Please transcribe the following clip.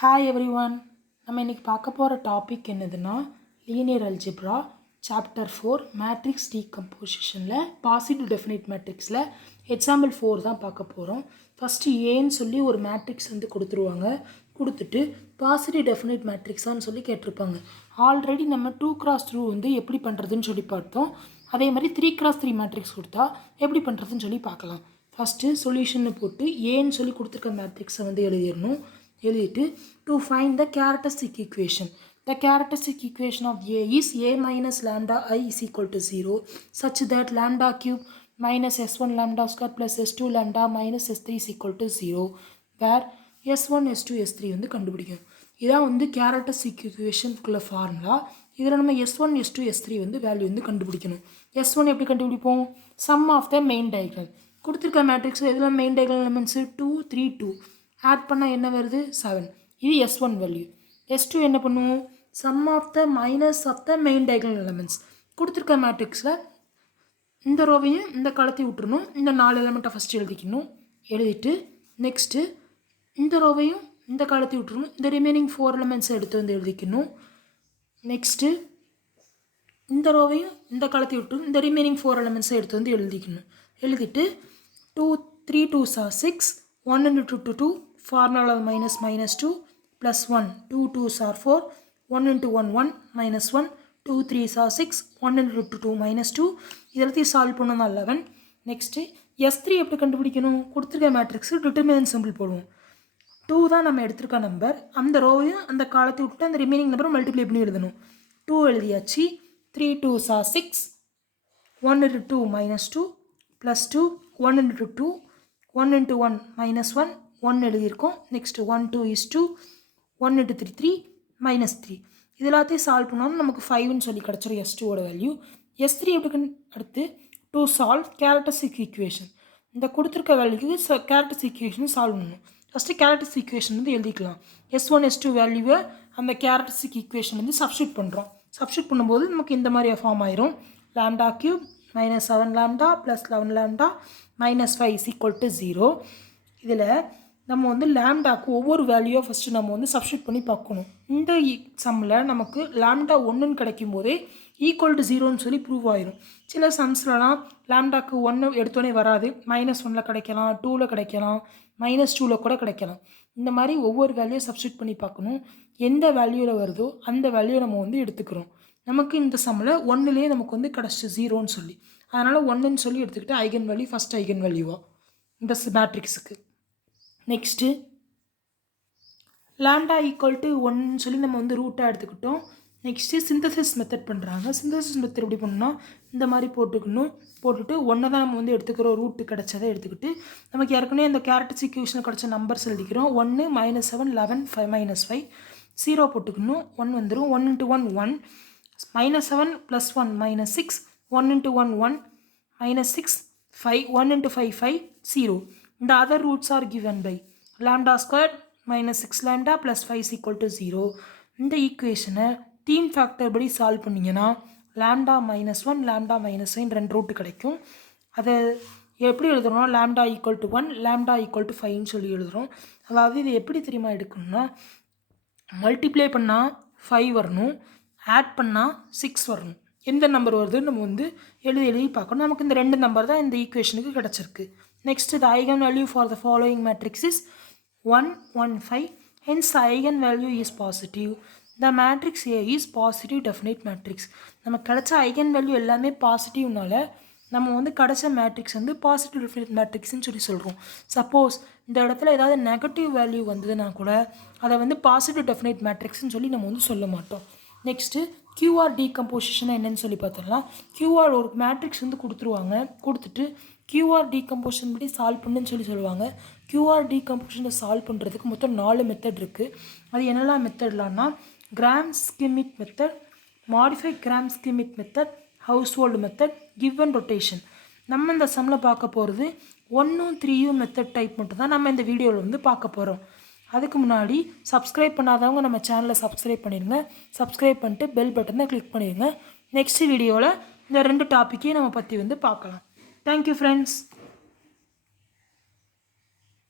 Hi everyone. நம்ம இன்னைக்கு பார்க்க போற டாபிக் என்னதுன்னா லீனியர் அல்ஜிப்ரா சாப்டர் 4 மேட்ரிக்ஸ் டீகம்போசிஷன்ல பாசிட்டிவ் டெஃபினைட் மேட்ரிக்ஸ்ல எக்ஸாம்பிள் 4 தான் பார்க்க போறோம். ஃபர்ஸ்ட் ஏன்னு சொல்லி ஒரு மேட்ரிக்ஸ் வந்து கொடுத்துருவாங்க. கொடுத்துட்டு பாசிட்டிவ் டெஃபினைட் மேட்ரிக்ஸான்னு சொல்லி கேட்டிருப்பாங்க. ஆல்ரெடி நம்ம 2x2 வந்து எப்படி பண்ணுறதுன்னு சொல்லி பார்த்தோம். அதே மாதிரி 3x3 மேட்ரிக்ஸ் கொடுத்தா எப்படி பண்ணுறதுன்னு சொல்லி பார்க்கலாம். ஃபஸ்ட்டு சொல்யூஷனை போட்டு ஏன்னு சொல்லி கொடுத்துருக்க மேட்ரிக்ஸை வந்து எழுதிடணும். எழுதிட்டு to find the characteristic equation. The characteristic equation of A is A minus lambda I is equal to 0 such that lambda cube minus S1 lambda square plus S2 lambda minus S3 is equal to 0 where S1, S2, S3 வந்து கண்டுபிடிக்கும். இதான் வந்து characteristic equationக்குள்ள formula. இதில் நம்ம S1, S2, S3 வந்து value வந்து கண்டுபிடிக்கணும். S1 எப்படி கண்டுபிடிப்போம்? sum of the main diagonal. கொடுத்துருக்க மேட்ரிக்ஸில் எதில் மெயின் diagonal elements 2, 3, 2 ஆட் பண்ணால் என்ன வருது 7. இது S1 வேல்யூ. S2 என்ன பண்ணுவோம்? Sum of the minus of the main diagonal elements. கொடுத்துருக்க மேட்ரிக்ஸில் இந்த ரோவையும் இந்த கலத்தி விட்டுருணும். இந்த 4 எலமெண்ட்டை ஃபஸ்ட்டு எழுதிக்கணும். எழுதிட்டு நெக்ஸ்ட்டு இந்த ரோவையும் இந்த கலத்தி விட்டுருணும். இந்த ரிமைனிங் 4 எலமெண்ட்ஸை எடுத்து வந்து எழுதிக்கணும். நெக்ஸ்ட்டு இந்த ரோவையும் இந்த கலத்தி விட்டுரும். இந்த ரிமைனிங் 4 எலமெண்ட்ஸை எடுத்து வந்து எழுதிக்கணும். எழுதிட்டு 2, 3 2s are 6, 1 into 2 to 2, formula minus minus 2 plus 1, 2 2s are 4, 1 into 1 1 minus 1, 2 3s are 6, 1 into 2 to 2 minus 2. இதெல்லாத்தையும் சால்வ் பண்ணணும் 11. நெக்ஸ்ட்டு S3 எப்படி கண்டுபிடிக்கணும்? கொடுத்துருக்க மேட்ரிக்ஸு டிட்டர்மினன்ட் சிம்பிள் போடுவோம். 2 தான் நம்ம எடுத்திருக்க நம்பர். அந்த ரோவையும் அந்த காலத்தை விட்டு அந்த ரிமைனிங் நம்பரை மல்டிப்ளை பண்ணி எழுதணும். 2 எழுதியாச்சு. 3 2s are 6, 1 into 2 minus 2 plus 2, 1 into 2, 1 into 1 minus 1, 1 எழுதியிருக்கோம். Next 1 2 is 2, 1 into 3 3 minus 3. இது எல்லாத்தையும் சால்வ் பண்ணோம்னா நமக்கு 5ன்னு சொல்லி கிடச்சிரும் S2ஓட வேல்யூ. S3 எப்படி அடுத்து டு சால்வ் கேரக்டரிஸ்டிக் ஈக்குவேஷன். இந்த கொடுத்துருக்க வேல்யூக்கு கேரக்டரிஸ்டிக் ஈக்குவேஷன் சால்வ் பண்ணணும். ஃபஸ்ட்டு கேரக்டரிஸ்டிக் ஈக்குவேஷன் வந்து எழுதிக்கலாம். S1 S2 வேல்யூவை அந்த கேரக்டரிஸ்டிக் ஈக்குவேஷன் வந்து சப்ஸ்டியூட் பண்ணுறோம். சப்ஸ்டியூட் பண்ணும்போது நமக்கு இந்த மாதிரி ஃபார்ம் ஆயிரும். Lambda cube minus 7 lambda plus 11 lambda minus 5 is equal to 0. இதில் நம்ம வந்து லாம்டாக்கு ஒவ்வொரு வேல்யூவை ஃபஸ்ட்டு நம்ம வந்து சப்ஸ்டியூட் பண்ணி பார்க்கணும். இந்த சம்மில் நமக்கு லாம்டா 1ன்னு கிடைக்கும் போதே ஈக்குவல் டு 0ன்னு சொல்லி ப்ரூவ் ஆயிரும். சில சம்ஸ்லலாம் லாம்டாக்கு 1 எடுத்தோடனே வராது. -1ல் கிடைக்கலாம், 2ல் கிடைக்கலாம், -2ல் கூட கிடைக்கலாம். இந்த மாதிரி ஒவ்வொரு வேல்யூவை சப்ஸ்டியூட் பண்ணி பார்க்கணும். எந்த வேல்யூவில் வருதோ அந்த வேல்யூவை நம்ம வந்து எடுத்துக்கிறோம். நமக்கு இந்த சம்மில் 1லேயே நமக்கு வந்து கிடச்சி 0ன்னு சொல்லி, அதனால் 1ன்னு சொல்லி எடுத்துக்கிட்டு ஐகன் வேல்யூ ஃபஸ்ட் ஐகன் வேல்யூவா இந்த மேட்ரிக்ஸுக்கு. நெக்ஸ்ட்டு லாம்டா ஈக்குவல் டு 1ன்னு சொல்லி நம்ம வந்து ரூட்டாக எடுத்துக்கிட்டோம். நெக்ஸ்ட்டு சிந்தசிஸ் மெத்தட் பண்ணுறாங்க. சிந்தசிஸ் மெத்தட் எப்படி பண்ணணும்னா இந்த மாதிரி போட்டுட்டு 1 தான் நம்ம வந்து எடுத்துக்கிறோம். ரூட்டு கிடச்சதை எடுத்துக்கிட்டு நமக்கு ஏற்கனவே அந்த கேரக்டரிஸ்டிக் ஈக்குவேஷனில் கிடச்ச நம்பர்ஸ் எழுதிக்கிறோம். 1 -7 11 5 -5 0 போட்டுக்கணும். 1 வந்துடும். 1 into 1 1, -7 plus 1 -6, 1 into 1 1, -6 5, 1 into 5 5 0. The other roots are given by lambda squared minus 6 lambda plus 5 is equal to 0. இந்த ஈக்குவேஷனை தீம் ஃபேக்டர் படி சால்வ் பண்ணிங்கன்னா லாம்டா -1 லாம்டா -5 2 ரூட்டு கிடைக்கும். அதை எப்படி எழுதுறோம்னா lambda equal to 1 lambda equal to 5ன்னு சொல்லி எழுதுகிறோம். அதாவது இது எப்படி தெரியுமா எடுக்கணும்னா மல்டிப்ளை பண்ணால் 5 வரணும், ஆட் பண்ணால் 6 வரணும். எந்த நம்பர் வருதுன்னு நம்ம வந்து எழுதி பார்க்கணும். நமக்கு இந்த 2 நம்பர் தான் இந்த ஈக்குவேஷனுக்கு கிடச்சிருக்கு. Next the eigenvalue for the following matrix is 1 1 5, hence the eigenvalue is positive. The matrix A is positive definite matrix. நம்ம கிடைச்ச eigenvalue எல்லாமே பாசிட்டிவ்னால நம்ம வந்து கிடைச்ச மேட்ரிக்ஸ் வந்து பாசிட்டிவ் டெஃபினைட் மேட்ரிக்ஸ்ன்னு சொல்லி சொல்கிறோம். சப்போஸ் இந்த இடத்துல ஏதாவது நெகட்டிவ் வேல்யூ வந்ததுன்னா கூட அதை வந்து பாசிட்டிவ் டெஃபினைட் மேட்ரிக்ஸ்ன்னு சொல்லி நம்ம வந்து சொல்ல மாட்டோம். நெக்ஸ்ட்டு QR டீகம்போசிஷன் என்னன்னு சொல்லி பார்த்தோம்னா QR ஒரு மேட்ரிக்ஸ் வந்து கொடுத்துருவாங்க. கொடுத்துட்டு QR டீகம்போசிஷன் படி சால்வ் பண்ணுன்னு சொல்லி சொல்லுவாங்க. QR டீகம்போசிஷனை சால்வ் பண்ணுறதுக்கு மொத்தம் 4 மெத்தட் இருக்குது. அது என்னெல்லாம் மெத்தட்லான்னா Gram Schmidt method, modified Gram Schmidt method, house hold method, give and rotation. நம்ம இந்த சம்மில் பார்க்க போகிறது 1 3 மெத்தட் டைப் மட்டும் தான் நம்ம இந்த வீடியோவில் வந்து பார்க்க போகிறோம். அதுக்கு முன்னாடி சப்ஸ்கிரைப் பண்ணாதவங்க நம்ம சேனலை சப்ஸ்கிரைப் பண்ணிடுங்க. சப்ஸ்கிரைப் பண்ணிட்டு பெல் பட்டனை கிளிக் பண்ணிடுங்க. நெக்ஸ்ட் வீடியோவில் இந்த 2 டாப்பிக்கையும் நம்ம பற்றி வந்து பார்க்கலாம். Thank you friends.